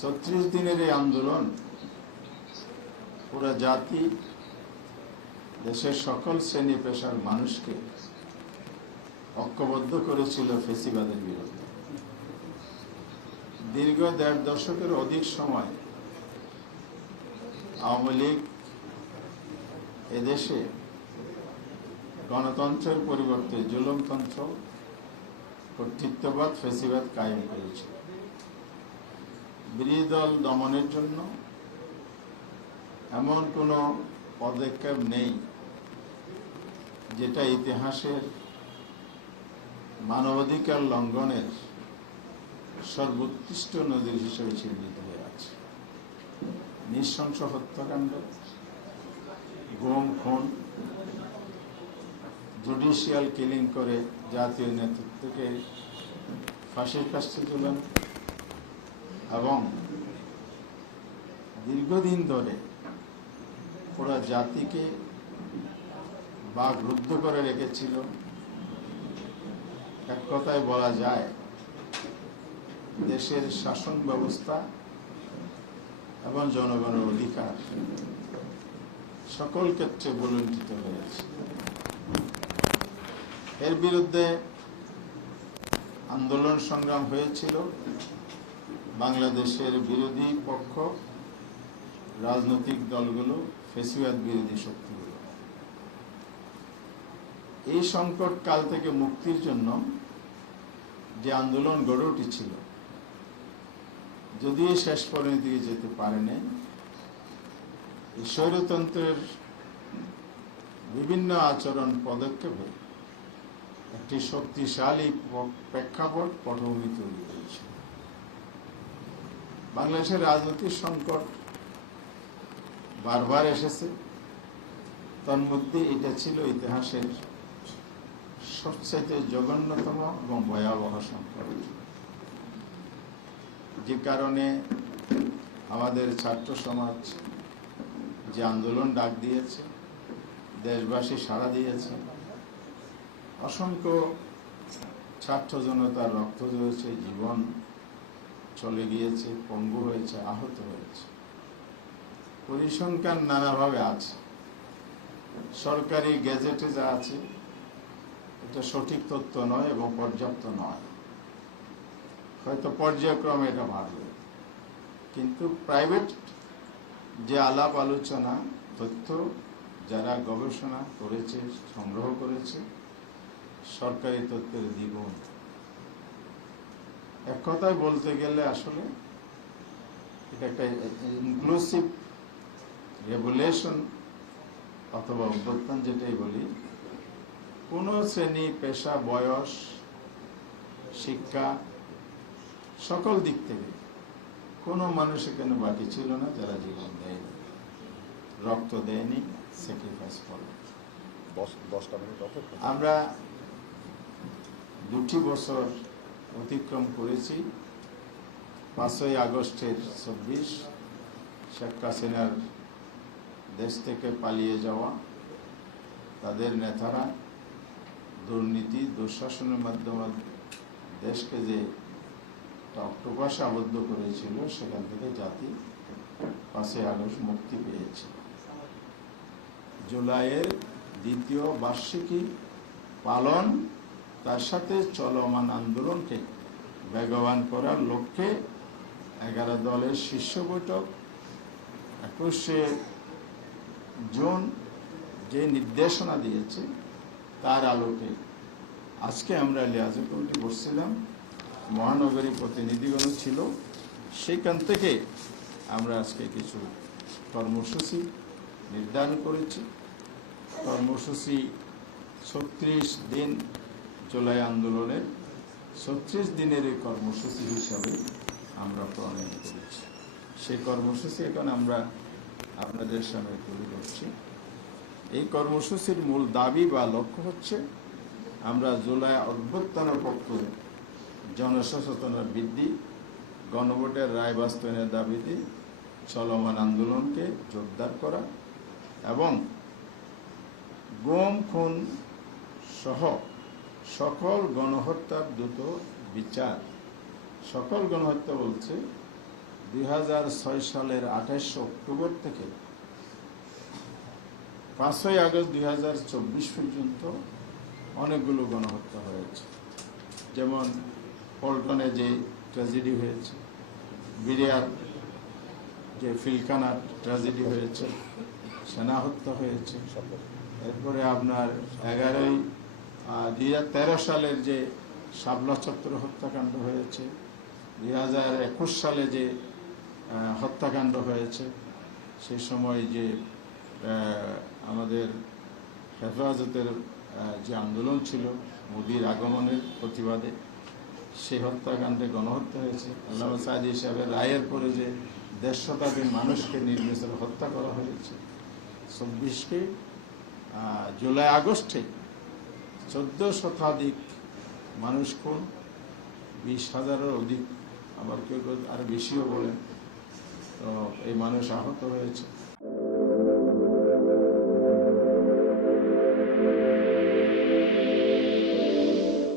36 দিনের এই আন্দোলন পুরা জাতি, দেশের সকল শ্রেণী পেশার মানুষকে ঐক্যবদ্ধ করেছিল ফেসিবাদের বিরুদ্ধে। দীর্ঘ ১.৫ দশকের অধিক সময় আওয়ামী লীগ এদেশে গণতন্ত্রের পরিবর্তে জুলুমতন্ত্র, কর্তৃত্ববাদ, ফেসিবাদ কায়েম করেছে। বিরোধী দল দমনের জন্য এমন কোনো পদক্ষেপ নেই যেটা ইতিহাসের মানবাধিকার লঙ্ঘনের সর্বোৎকৃষ্ট নজির হিসেবে চিহ্নিত হয়ে আছে। নৃশংস হত্যাকাণ্ড, গুম, খুন, জুডিশিয়াল কিলিং করে জাতীয় নেতৃত্বকে ফাঁসির কাস্টে ঝুলানো এবং দীর্ঘদিন ধরে পুরা জাতিকে বাকরুদ্ধ করে রেখেছিল। এক কথায় বলা যায় দেশের শাসন ব্যবস্থা এবং জনগণের অধিকার সকল ক্ষেত্রে বলুণ্ঠিত হয়েছে। এর বিরুদ্ধে আন্দোলন সংগ্রাম হয়েছিল বাংলাদেশের বিরোধী পক্ষ, রাজনৈতিক দলগুলো, ফেসিবাদ বিরোধী শক্তিগুলো। এই সংকট কাল থেকে মুক্তির জন্য যে আন্দোলন গড়ে উঠেছিল, যদিও শেষ পরিণতিতে যেতে পারেনি, স্বৈরতন্ত্রের বিভিন্ন আচরণ পদক্ষেপে একটি শক্তিশালী প্রেক্ষাপট পটভূমি তৈরি হয়েছে। বাংলাদেশের রাজনৈতিক সংকট বারবার এসেছে, তার মধ্যে এটা ছিল ইতিহাসের সবচেয়ে জঘন্যতম এবং ভয়াবহ সংকট, যে কারণে আমাদের ছাত্র সমাজ যে আন্দোলন ডাক দিয়েছে, দেশবাসী সাড়া দিয়েছে, অসংখ্য ছাত্র জনতার রক্ত ঝরেছে, জীবন চলে গিয়েছে, পঙ্গু হয়েছে, আহত হয়েছে। পরিসংখ্যান নানাভাবে আছে, সরকারি গেজেটে যা আছে এটা সঠিক তথ্য নয় এবং পর্যাপ্ত নয়। হয়তো পর্যায়ক্রমে এটা বাড়বে, কিন্তু প্রাইভেট যে আলাপ আলোচনা, তথ্য যারা গবেষণা করেছে, সংগ্রহ করেছে, সরকারি তথ্যের দ্বিগুণ। এক কথায় বলতে গেলে আসলে এটা একটা ইনক্লুসিভ রেভুলেশন অথবা অভ্যুত্থান, যেটাই বলি। কোনো শ্রেণী, পেশা, বয়স, শিক্ষা, সকল দিক থেকে কোনো মানুষ এখানে বাকি ছিল না যারা জীবন দেয়নি, রক্ত দেয়নি, স্যাক্রিফাইস করে। আমরা 2টি বছর অতিক্রম করেছি। 5ই আগস্টের 26 শেখ হাসিনার দেশ থেকে পালিয়ে যাওয়া, তাদের নেতারা দুর্নীতি, দুঃশাসনের মাধ্যমে দেশকে যে অক্টোপাসে আবদ্ধ করেছিল, সেখান থেকে জাতি 5ই আগস্ট মুক্তি পেয়েছে। জুলাইয়ের 2য় বার্ষিকী পালন, তার সাথে চলমান আন্দোলনকে বেগবান করার লক্ষ্যে 11 দলের শীর্ষ বৈঠক 21শে জুন যে নির্দেশনা দিয়েছে, তার আলোকে আজকে আমরা লিয়াজত কমিটি বসছিলাম, মহানগরী প্রতিনিধিগণ ছিল। সেখান থেকে আমরা আজকে কিছু কর্মসূচি নির্ধারণ করেছি। কর্মসূচি 36 দিন জুলাই আন্দোলনের 36 দিনের এই কর্মসূচি হিসাবে আমরা প্রণয়ন করেছি। সেই কর্মসূচি এখন আমরা আপনাদের সামনে তুলে ধরছি। এই কর্মসূচির মূল দাবি বা লক্ষ্য হচ্ছে, আমরা জুলাই অভ্যুত্থানের পক্ষে জনসচেতনতা বৃদ্ধি, গণভোটের রায় বাস্তবায়নের দাবিতে চলমান আন্দোলনকে জোরদার করা এবং গুম, খুন সহ সকল গণহত্যার দ্রুত বিচার। সকল গণহত্যা বলছে 2006 সালের 28 অক্টোবর থেকে 5ই আগস্ট 2024 পর্যন্ত অনেকগুলো গণহত্যা হয়েছে। যেমন পল্টনে যে ট্র্যাজেডি হয়েছে, বিরিয়ার যে ফিলখানার ট্র্যাজেডি হয়েছে, সেনা হত্যা হয়েছে, এরপরে আপনার 2013 সালের যে শাপলা চত্বর হত্যাকাণ্ড হয়েছে, 2021 সালে যে হত্যাকাণ্ড হয়েছে, সেই সময় যে আমাদের হেফাজতের যে আন্দোলন ছিল মোদির আগমনের প্রতিবাদে, সেই হত্যাকাণ্ডে গণহত্যা হয়েছে। আল্লামা সাঈদী সাহেবের রায়ের পরে যে 1.5 শতাধিক মানুষকে নির্বিচারে হত্যা করা হয়েছে। 24কে জুলাই আগস্টে 14 শতাধিক মানুষ খুন, 20,000-এর অধিক, আবার কেউ কেউ আরো বেশিও বলেন, তো এই মানুষ আহত হয়েছে।